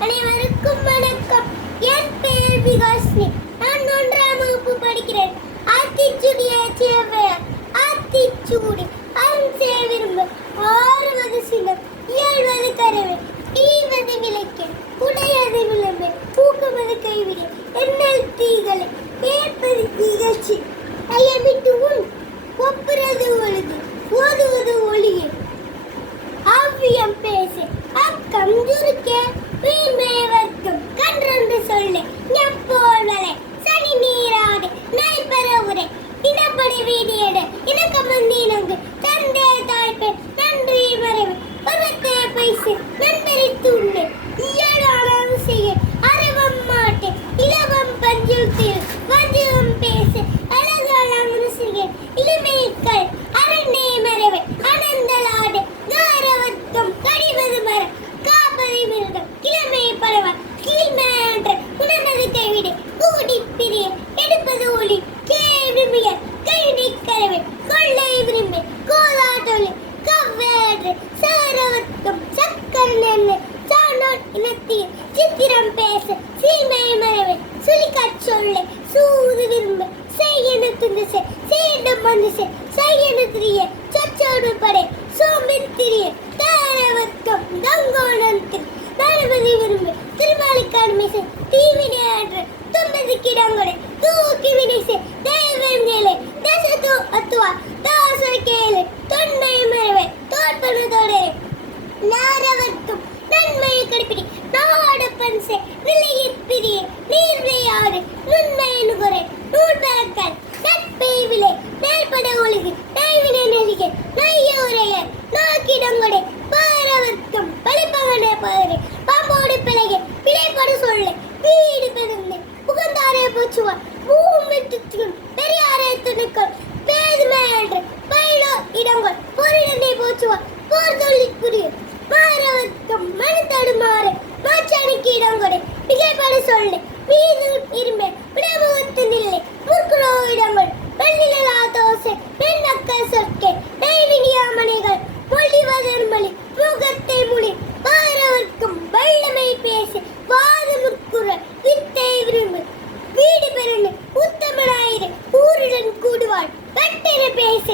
அனைவருக்கும் வணக்கம். என் பெயர் விகாஸ்னி. நான் 1ஆம் வகுப்பு படிக்கிறேன். ஆத்திச்சூடிய சேவையார் ஆத்திச்சூடி அருண்செய விரும்பு ஆறுவது சினம் இயல்வது கரவே ஈவது விளக்கே உடையது விளம்பே பூக்குவது கைவிடே எண்ணல் தீகளை ஏற்பது இகழ்ச்சி ஐயமிட்டு உன் ஒப்புறது ஒழுது ஓதுவது ஒளியே அவ்வியம் பேசு அக்கம் சுருக்கே வீண்மையவர்க்கும் கன்றொன்று சொல்லு ஞப்போல்வலை சனி நீராடு நைபெற உரை இனப்படி வீடியடு இணக்கமந்தீனங்கு தந்தே தாய்ப்பே நன்றி மறைவு பருவத்தே பைசு நண்பரித்து உண்டு இயலாளம் செய்ய அரவம் மாட்டே இலவம் பஞ்சில் தீர் வஞ்சியம் பேசு அழகாலம் செய்ய இளமைகள் அரண்டே மறைவு அனந்தலாடு காரவர்க்கம் கடிவது மரம் காப்பதை மிருகம் கிழமை பரவ கீழ்மேன்ற உணர்வது கைவிடு கூடி பிரிய எடுப்பது ஒளி கேவிமிய கைடி கரவை கொள்ளை விரும்பி கோலாட்டொலி கவ்வேற்று சாரவர்க்கம் சக்கர நெண்ணு சாணோன் இனத்தில் சித்திரம் பேச சீமை மறைவை சுலிக்கச் சொல்லை சூது விரும்பு செய்யனு துண்டு சேண்டும் வந்து செய்யனு திரிய சொச்சோடு படை சோம்பின் திரிய தாரவர்க்கம் கங்கோணத்தில் நரபதி விரும்பு திருமாலிக்காடு மீசை தீவினை ஆற்று தும்பது கிடங்கொடை தூக்கி வினைசை தேவன் மேலே தசத்து அத்துவா தாச கேளு தொன்மை மறைவை தோற்பனதோடு நாரவர்க்கம் நன்மையை கடைப்பிடி நாடு பன்சை விலையிற் பிரிய நீர்வையாடு நுண்மை நுகரை நூல் பறக்கல் நட்பை விலை நேர்பட ஒழுகு நைவினை நெறிகை நைய உரைய நாக்கிடங்கொடை பாரவர்க்கம் பழிப்பகனே பாரு பாம்போடு பிழைய பிழைப்படு சொல்ல வீடு பெருந்து புகந்தாரே போச்சுவார் பூமிட்டுக்கும் பெரியாரே துணுக்கள் பேதுமேன்று பயிலோ இடங்கள் பொருளனை போச்சுவார் போர் தொழில் புரியும் மாறவர்க்கம் மனு தடுமாறு மாச்சாணிக்கு இடங்கொடை மிகைப்படு சொல்ல வீது இரும்பே விடமுகத்து நில்லை முற்குறோ இடங்கள் வெள்ளிலா தோசை பெண்ணக்கள் சொற்கே நைவினியாமணிகள் மொழிவதர்மொழி முகத்தை முடி பாரவர்க்கும் வல்லமை பேசி வாது முற்குறல் வித்தை விரும்பு வீடு பெருண்டு உத்தமனாயிரு ஊருடன் கூடுவாள் பட்டென பேச